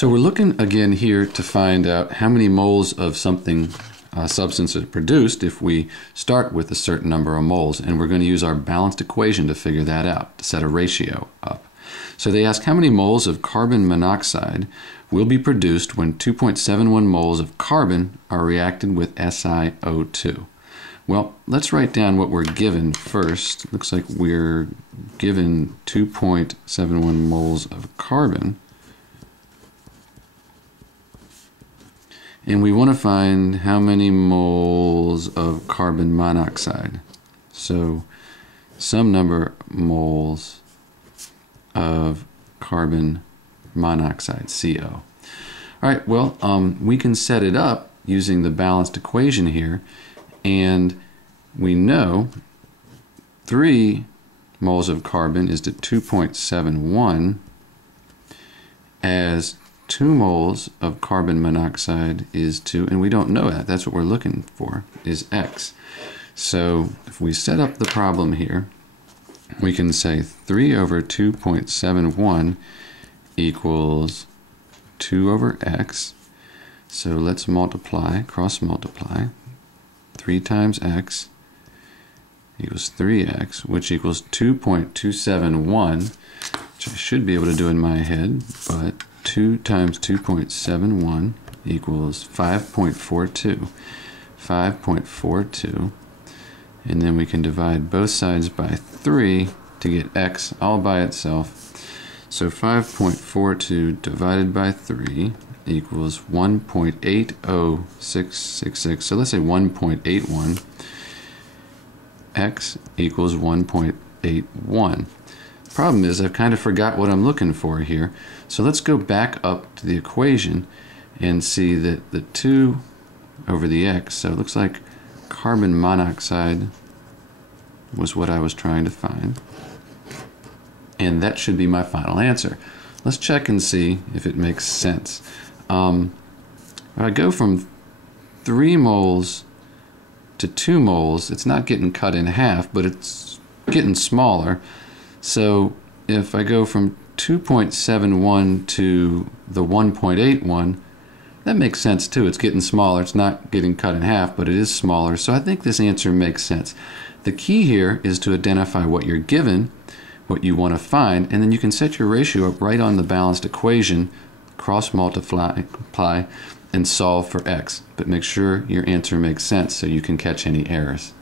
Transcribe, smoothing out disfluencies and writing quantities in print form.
So we're looking again here to find out how many moles of something substance is produced if we start with a certain number of moles, and we're going to use our balanced equation to figure that out, to set a ratio up. So they ask how many moles of carbon monoxide will be produced when 2.71 moles of carbon are reacted with SiO2. Well, let's write down what we're given first. It looks like we're given 2.71 moles of carbon. And we want to find how many moles of carbon monoxide. So some number moles of carbon monoxide, CO. All right, well, we can set it up using the balanced equation here, and we know 3 moles of carbon is to 2.71 as 2 moles of carbon monoxide is to, and we don't know that, that's what we're looking for, is X. So if we set up the problem here, we can say 3 over 2.71 equals 2 over X. So let's multiply, cross multiply. 3 times X equals 3X, which equals 2.271, which I should be able to do in my head, but 2 times 2.71 equals 5.42. 5.42. And then we can divide both sides by 3 to get X all by itself. So 5.42 divided by 3 equals 1.80666. So let's say 1.81. X equals 1.81. Problem is, I've kind of forgot what I'm looking for here. So let's go back up to the equation and see that the 2 over the X, so it looks like carbon monoxide was what I was trying to find. And that should be my final answer. Let's check and see if it makes sense. If I go from 3 moles to 2 moles, it's not getting cut in half, but it's getting smaller. So if I go from 2.71 to the 1.81, that makes sense too. It's getting smaller. It's not getting cut in half, but it is smaller. So I think this answer makes sense. The key here is to identify what you're given, what you want to find, and then you can set your ratio up right on the balanced equation, cross multiply, and solve for X. But make sure your answer makes sense so you can catch any errors.